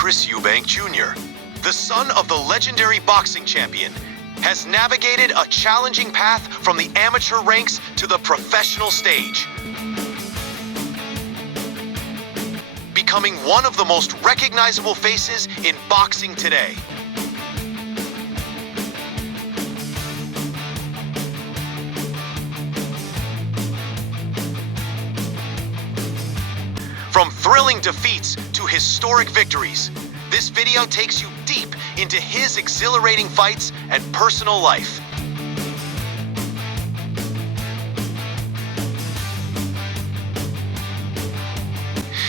Chris Eubank Jr., the son of the legendary boxing champion, has navigated a challenging path from the amateur ranks to the professional stage, becoming one of the most recognizable faces in boxing today. From thrilling defeats to historic victories, this video takes you deep into his exhilarating fights and personal life.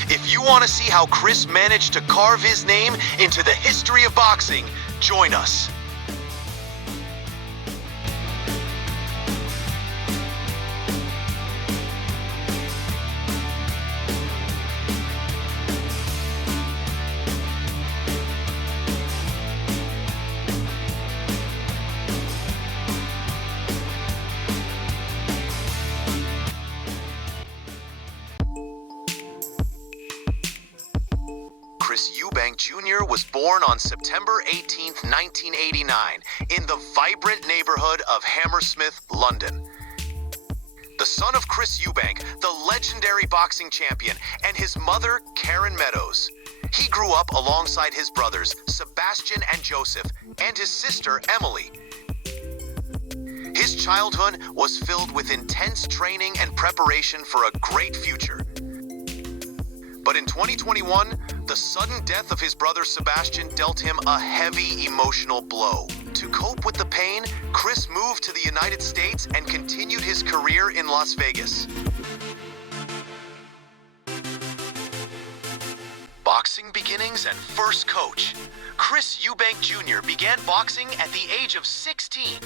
If you want to see how Chris managed to carve his name into the history of boxing, join us. Chris Eubank Jr. was born on September 18, 1989, in the vibrant neighborhood of Hammersmith, London. The son of Chris Eubank, the legendary boxing champion, and his mother, Karen Meadows. He grew up alongside his brothers, Sebastian and Joseph, and his sister, Emily. His childhood was filled with intense training and preparation for a great future. But in 2021, the sudden death of his brother Sebastian dealt him a heavy emotional blow. To cope with the pain, Chris moved to the United States and continued his career in Las Vegas. Boxing beginnings and first coach. Chris Eubank Jr. began boxing at the age of 16.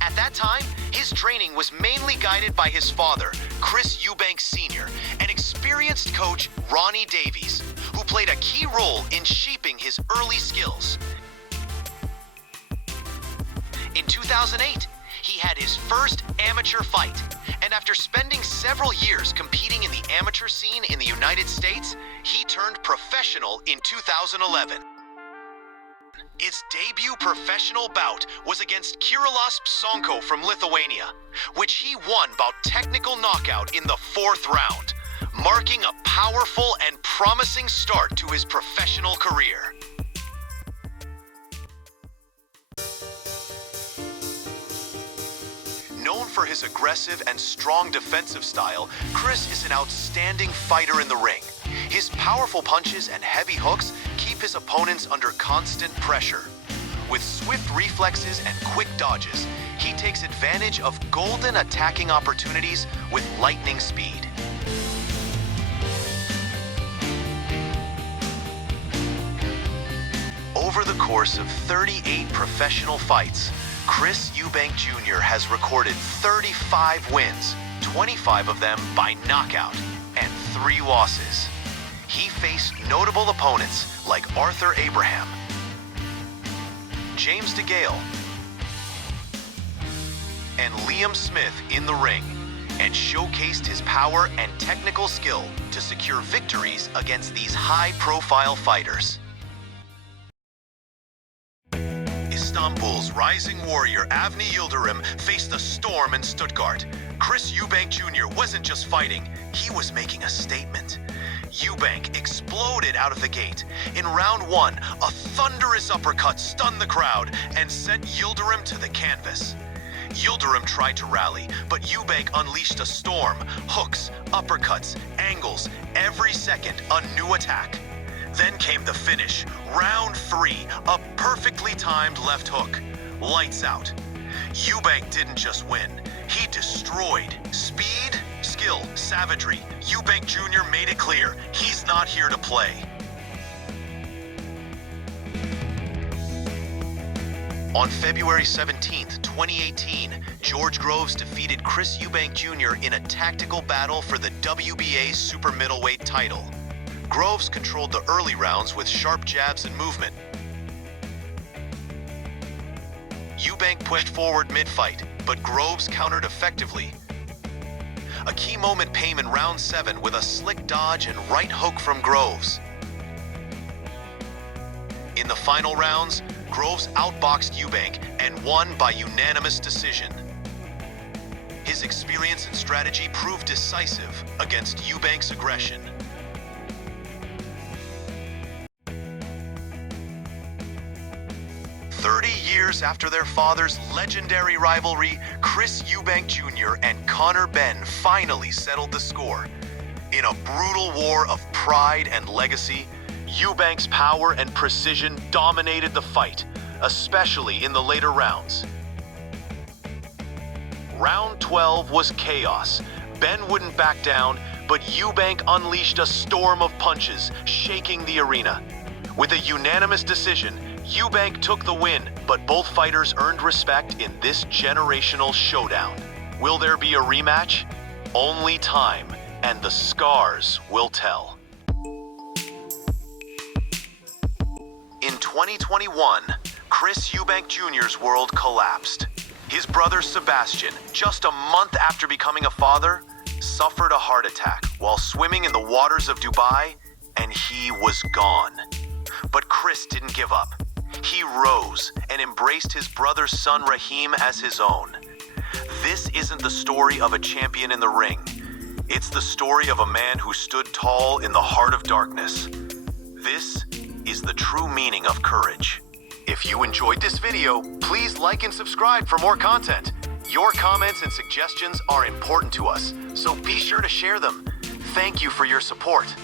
At that time, his training was mainly guided by his father, Chris Eubank Sr., and experienced coach Ronnie Davies, who played a key role in shaping his early skills. In 2008, he had his first amateur fight, and after spending several years competing in the amateur scene in the United States, he turned professional in 2011. Its debut professional bout was against Kyrilos Psonko from Lithuania, which he won by technical knockout in the 4th round, marking a powerful and promising start to his professional career. Known for his aggressive and strong defensive style, Chris is an outstanding fighter in the ring. His powerful punches and heavy hooks keep his opponents under constant pressure. With swift reflexes and quick dodges, he takes advantage of golden attacking opportunities with lightning speed. Over the course of 38 professional fights, Chris Eubank Jr. has recorded 35 wins, 25 of them by knockout, and 3 losses. He faced notable opponents like Arthur Abraham, James DeGale, and Liam Smith in the ring, and showcased his power and technical skill to secure victories against these high-profile fighters. Istanbul's rising warrior Avni Yildirim faced a storm in Stuttgart. Chris Eubank Jr. wasn't just fighting, he was making a statement. Eubank exploded out of the gate. In round 1, a thunderous uppercut stunned the crowd and sent Yildirim to the canvas. Yildirim tried to rally, but Eubank unleashed a storm. Hooks, uppercuts, angles, every second a new attack. Then came the finish. Round 3, a perfectly timed left hook. Lights out. Eubank didn't just win, he destroyed. Speed, skill, savagery. Eubank Jr. made it clear, he's not here to play. On February 17, 2018, George Groves defeated Chris Eubank Jr. in a tactical battle for the WBA super middleweight title. Groves controlled the early rounds with sharp jabs and movement. Eubank pushed forward mid-fight, but Groves countered effectively. A key moment came in round 7 with a slick dodge and right hook from Groves. In the final rounds, Groves outboxed Eubank and won by unanimous decision. His experience and strategy proved decisive against Eubank's aggression. Years after their father's legendary rivalry, Chris Eubank Jr. and Connor Benn finally settled the score. In a brutal war of pride and legacy, Eubank's power and precision dominated the fight, especially in the later rounds. Round 12 was chaos. Benn wouldn't back down, but Eubank unleashed a storm of punches, shaking the arena. With a unanimous decision, Eubank took the win, but both fighters earned respect in this generational showdown. Will there be a rematch? Only time, and the scars will tell. In 2021, Chris Eubank Jr.'s world collapsed. His brother Sebastian, just a month after becoming a father, suffered a heart attack while swimming in the waters of Dubai, and he was gone. But Chris didn't give up. He rose and embraced his brother's son Raheem as his own. This isn't the story of a champion in the ring. It's the story of a man who stood tall in the heart of darkness. This is the true meaning of courage. If you enjoyed this video, please like and subscribe for more content. Your comments and suggestions are important to us, so be sure to share them. Thank you for your support.